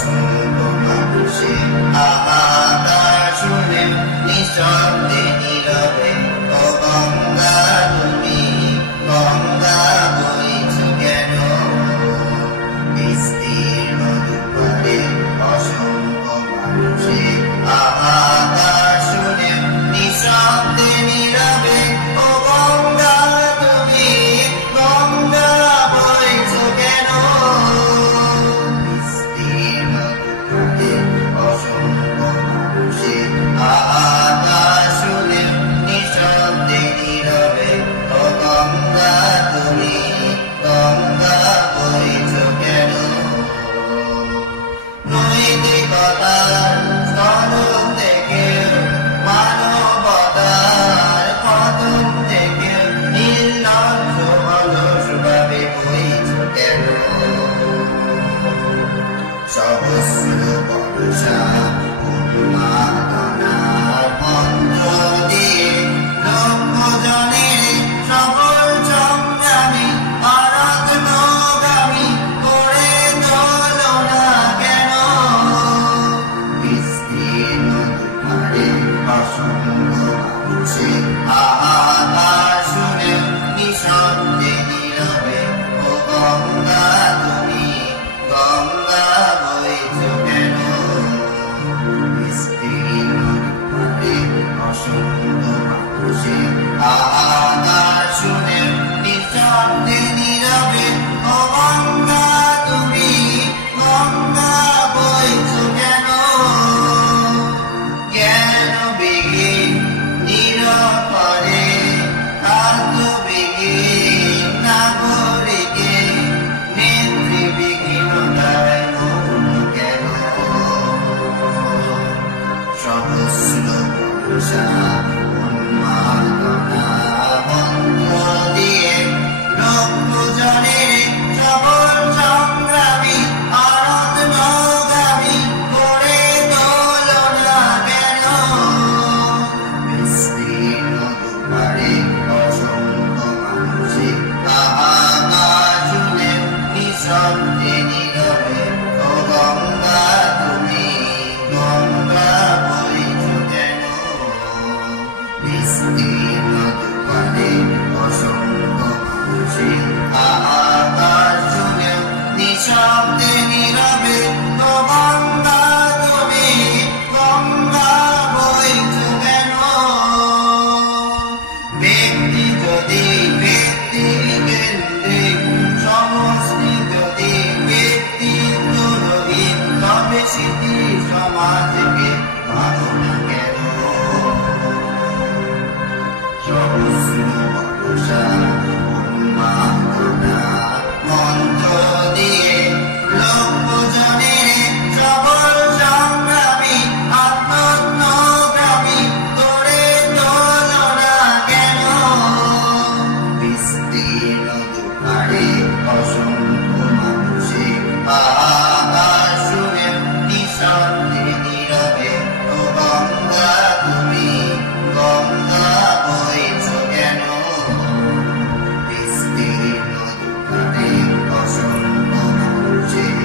অসংখ্য মানুষের হাহাকার শুনে নিঃশব্দে নীরবে ও গঙ্গা তুমি গঙ্গা বইছো কেন বিস্তীর্ণ দুপারে অসংখ্য মানুষের হাহাকার শুনে নিঃশব্দে নীরবে ও গঙ্গা তুমি গঙ্গা বইছো কেন বিস্তীর্ণ দুপারে অসংখ্য মানুষের হাহাকার শুনে নিঃশব্দে নীরবে ও গঙ্গা তুমি গঙ্গা বইছো কেন নৈতিকতার স্তর থেকে মানবতার পতন থেকে নির্লজ্জ অলসভাবে বইছো কেন সহস্র বর্ষা উন্মাদনার মন্ত্র দিয়ে লক্ষ জনের সকল সংগ্রামী আরাধনাগামী করে তোলো না কেন বিস্তীর্ণ দুপারে অসংখ্য মানুষের হাহাকার শুনে নিঃশব্দে নীরবে ও গঙ্গা তুমি গঙ্গা বইছো কেন বিস্তীর্ণ দুপারে অসংখ্য মানুষের হাহাকার শুনে নিঃশব্দে নীরবে ও গঙ্গা তুমি গঙ্গা বইছো কেন জ্ঞান বিহীন নিরপরে আত্মবিহীন নাগরিকে নেতৃবিহীনতায় মৌন কেন সহস্র বর্ষা উন্মাদনা মন্ত্র দিয়ে লক্ষ জনের সকল সংগ্রামী আরাধনাগামী করে তোলো না কেন বিস্তীর্ণ দুপারে অসংখ্য মানুষের হাহাকার শুনে নিঃশব্দে নীরবে ও গঙ্গা তুমি গঙ্গা বইছো কেন বিস্তীর্ণ দুপারে অসংখ্য মানুষের হাহাকার শুনে নিঃশব্দে নীরবে ও গঙ্গা তুমি গঙ্গা বইছো কেন ব্যক্তি যদি ব্যক্তি কেন্দ্রিক সমষ্টি যদি ব্যক্তিত্বহীন তবে সেটি সমাজকে ভালো না কেন সহস্র বর্ষা উন্মাদনা মন্ত্র দিয়ে লক্ষ জনের সকল সংগ্রামী আত্মগ্রামী করে তোলো না কেন বিস্তীর্ণ দুপারে অসংখ্য মানুষের হাহাকার শুনে নিঃশব্দে নীরবে ও গঙ্গা তুমি গঙ্গা বইছো কেন বিস্তীর্ণ দুপারে অসংখ্য মানুষের